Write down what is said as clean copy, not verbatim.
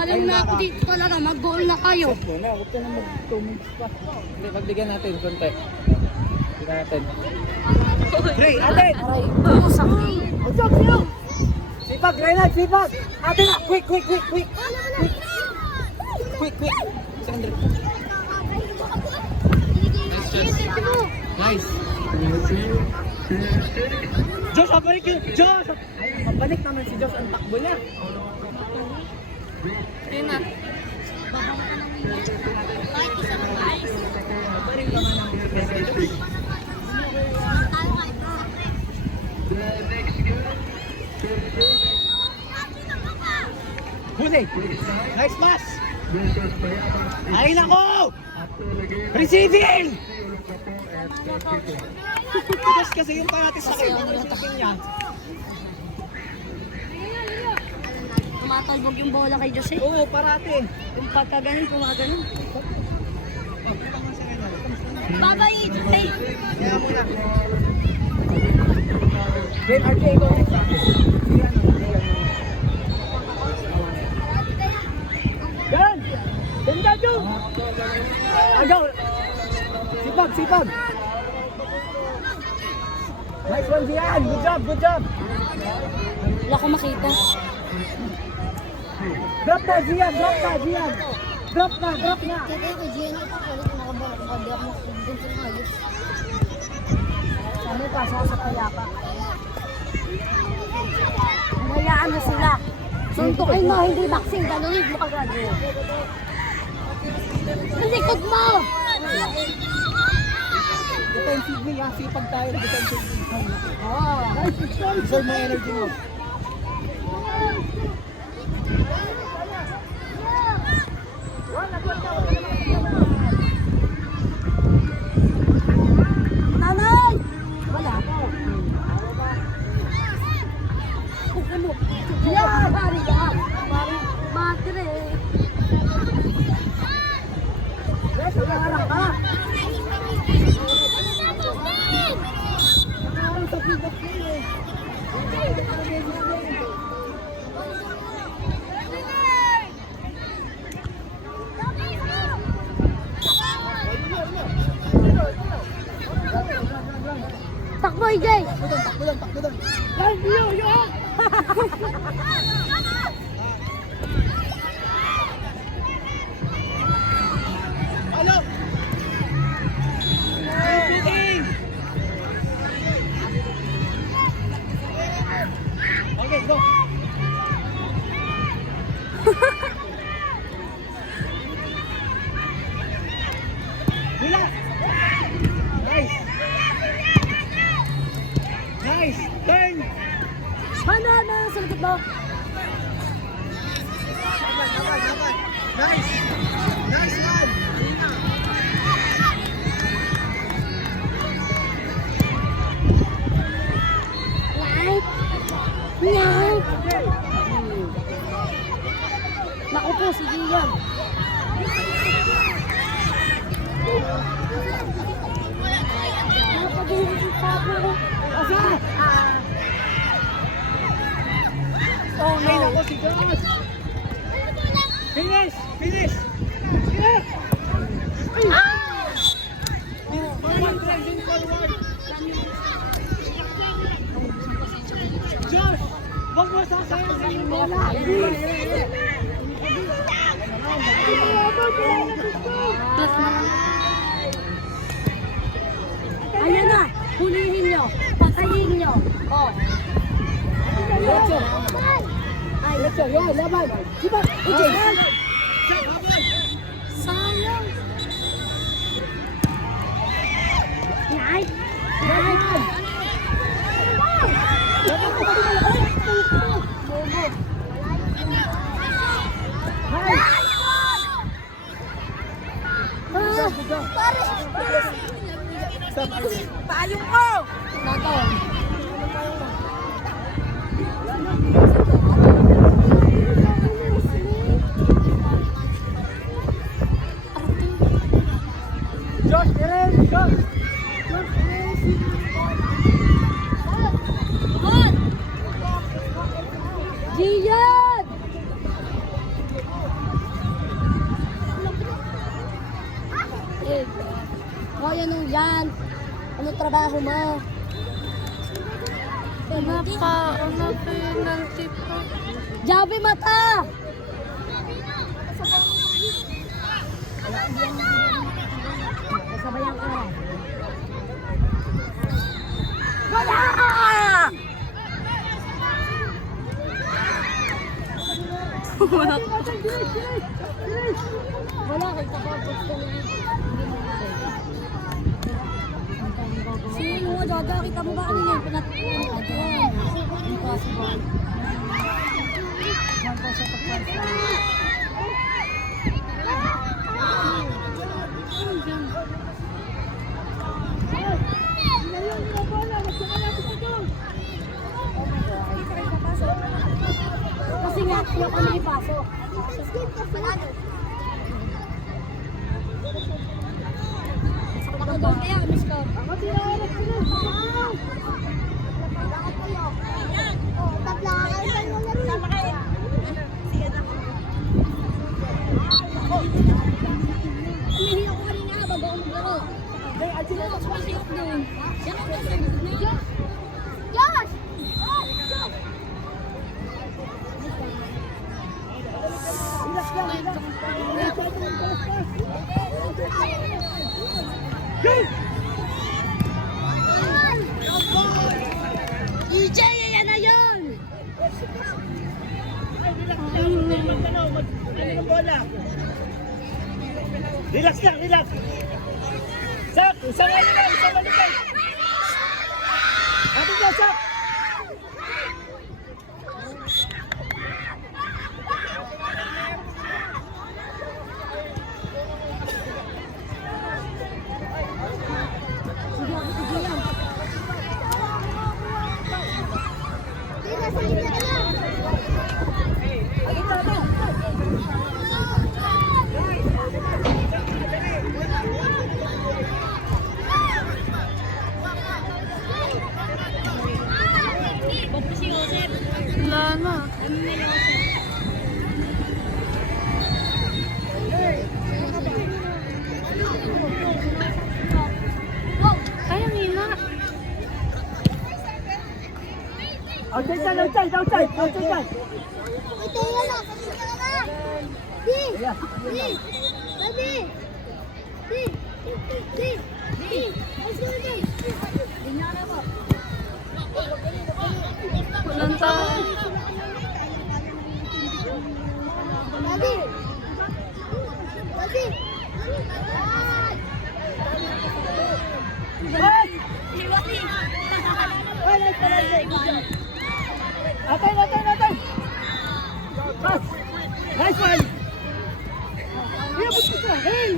Papalang na ako dito talaga, mag-goal na kayo. Wala, huwag ka na mag-2 minutes pa. Hindi, pagbigyan natin, konti. Bigyan natin. Ray, ate! Aray, sakit. What's up, sa'yo? Sipag, Reynald, sipag! Ate na, quick! Sandra. Nice. Josh, pabalik yun! Josh! Ay, pabalik naman si Josh ang takbo niya. Ayun na. Pabalik naman ang Josh. Huli! Nice pass! Ay nako! Receiving! Tigas kasi yung parating sa kayo. Ano yung niya? Tumatalbog yung bola kay Jose. Oo, parati. Yung pagkaganin, kumaganin. Babay, Jose. Kaya muna. Ben, RJ, go. Yan! Ganda, Joe! Agaw! Sipag! Nice one, Zian! Good job! Wala ko makita. Drop na, Zian! Drop na! Kaya ko, Gian, ako palit nakabala. Hindi ako makikita ng ayos. Sabi pa, sa kayapa. Hayaan mo sila. Suntukin mo, hindi boxing. Ganunin mo kagad. Malikod mo! Defensively, ha? Sipag tayo na defensively. Oo. Reserve mo energy mo. Nanay! Wala po. Ano? Yan! Bari ka! Madre! Yes, nakaharap ka! Nakaharap sa pick-up play eh. Takbo, EJ! Takbo doon. Ano? Shooting! Okay, go! Relax! Nice! Turn! Ano? Sa likod mo? Nice! Nice one! Right! Naku po, si Gian. Napagiging si Pablo. Asa? Oh no! Ay, nako si Josh! Finish! Yes! Forward, trending forward! Josh! Huwag mo sasayaw yung bola! Ayan na, hulihin nyo, patayin nyo. Oh. Let's go! Yan, laban! Sipa! Okay! Sayang. Nice. Laban! Payong ko! Nato. Josh, Eren! Josh! Gian! anong yan? Ano trabaho mo? Ano penalty pa? Javi mata! Kasabayan ka. Wala! Wala. Wala kay kapapos ko na. Sino mo, Jaja? Kita mo ba ano yun? Impossible. One person to first. Kasi nga, yung kami ipasok. Kaya, miss ko. Hindi ako kanina bago ako maglaro. Ay, at sila ako sumisiyok doon. Yan ang kasi. Josh! EJ, yan na yun! Relax lang, relax. Sak, isang ano lang, isang ano lang. Atin na, Sak. Sige ako, sige yan. Wala na. Ay, ang hina. Outside dyan, outside, outside, outside dyan. Ito yun na! Di! Di! Di! Di! Di! Di! Let's go again! Dinyara mo! Walang tao. Daddy! Daddy! Hey! Iwati! Atay, atay, atay. Pass. Nice one. Iya, betul. Hey.